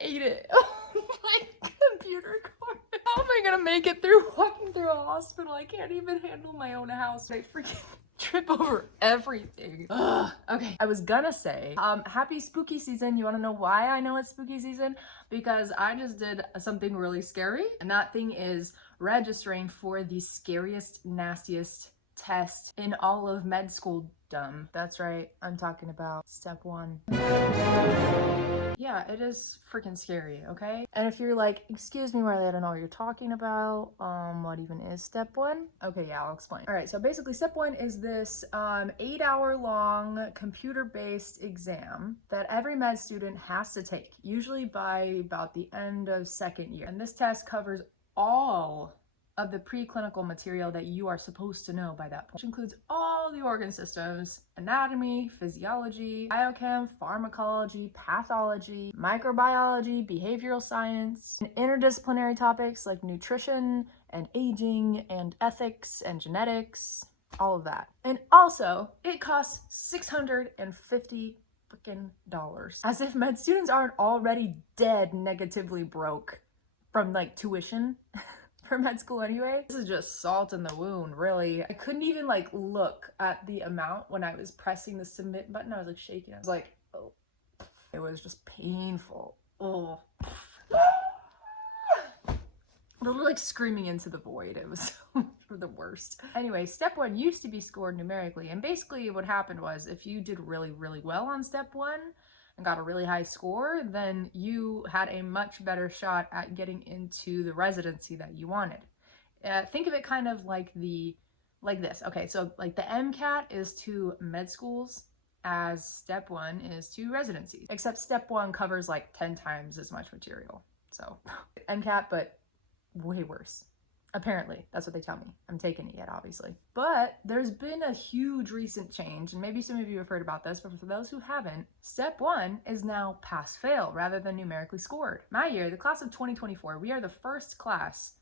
ate it. My computer cord. How am I gonna make it through walking through a hospital? I can't even handle my own house. I freaking trip over everything. Ugh. Okay, I was gonna say, happy spooky season. You wanna know why I know it's spooky season? Because I just did something really scary, and that thing is registering for the scariest, nastiest test in all of med school. Dumb. That's right, I'm talking about step 1. Yeah, it is freaking scary, okay? And if you're like, excuse me, Marley, I don't know what you're talking about. What even is step 1? Okay, yeah, I'll explain. All right, so basically step 1 is this 8-hour long computer-based exam that every med student has to take, usually by about the end of 2nd year. And this test covers all of the preclinical material that you are supposed to know by that point, which includes all the organ systems, anatomy, physiology, biochem, pharmacology, pathology, microbiology, behavioral science, and interdisciplinary topics like nutrition and aging and ethics and genetics, all of that. And also, it costs $650 freaking dollars. As if med students aren't already dead negatively broke from like tuition. For med school anyway. This is just salt in the wound, really. I couldn't even like look at the amount when I was pressing the submit button. I was like shaking. I was like, oh. It was just painful. Oh. Literally like screaming into the void. It was the worst. Anyway, step 1 used to be scored numerically, and basically what happened was if you did really, really well on step 1 and got a really high score, then you had a much better shot at getting into the residency that you wanted. Think of it kind of like this. Okay, so like the MCAT is to med schools as step 1 is to residencies, except step 1 covers like 10 times as much material. So MCAT, but way worse. Apparently, that's what they tell me. I'm taking it yet, obviously. But there's been a huge recent change, and maybe some of you have heard about this, but for those who haven't, step 1 is now pass-fail rather than numerically scored. My year, the class of 2024, we are the first class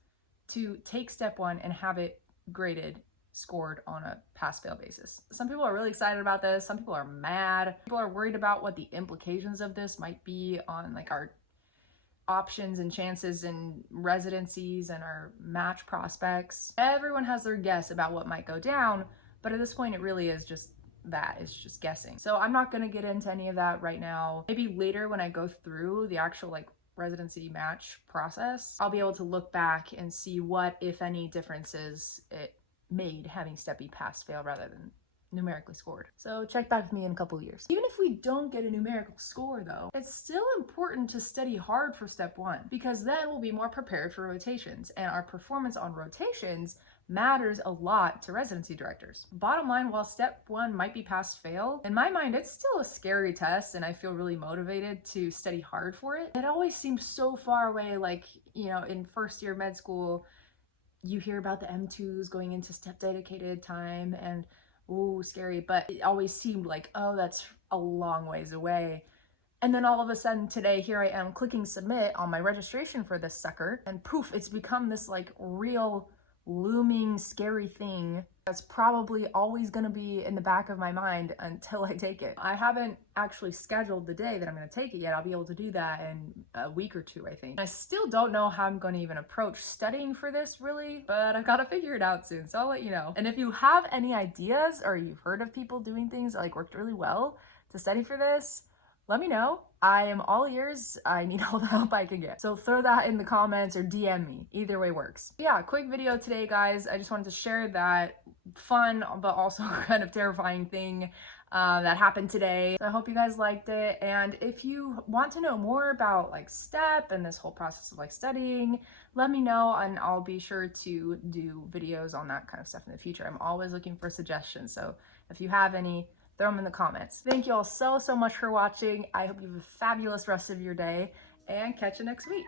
to take step 1 and have it graded, scored on a pass-fail basis. Some people are really excited about this. Some people are mad. People are worried about what the implications of this might be on like our options and chances and residencies and our match prospects. Everyone has their guess about what might go down, but at this point it really is just that. It's just guessing. So I'm not going to get into any of that right now. Maybe later when I go through the actual like residency match process, I'll be able to look back and see what, if any, differences it made having step E pass fail rather than numerically scored. So check back with me in a couple of years. Even if we don't get a numerical score though, it's still important to study hard for step 1 because then we'll be more prepared for rotations, and our performance on rotations matters a lot to residency directors. Bottom line, while step 1 might be pass fail, in my mind it's still a scary test and I feel really motivated to study hard for it. It always seems so far away, like, you know, in first year med school you hear about the M2s going into step dedicated time and ooh, scary, but it always seemed like, oh, that's a long ways away. And then all of a sudden today, here I am clicking submit on my registration for this sucker, and poof, it's become this like real looming scary thing that's probably always gonna be in the back of my mind until I take it. I haven't actually scheduled the day that I'm gonna take it yet. I'll be able to do that in a week or 2, I think. I still don't know how I'm gonna even approach studying for this really, but I've gotta figure it out soon, so I'll let you know. And if you have any ideas or you've heard of people doing things that like worked really well to study for this, let me know. I am all ears. I need all the help I can get. So throw that in the comments or DM me. Either way works. Yeah, quick video today, guys. I just wanted to share that fun but also kind of terrifying thing that happened today. So I hope you guys liked it. And if you want to know more about like STEP and this whole process of like studying, let me know and I'll be sure to do videos on that kind of stuff in the future. I'm always looking for suggestions. So if you have any, throw them in the comments. Thank you all so much for watching. I hope you have a fabulous rest of your day and catch you next week.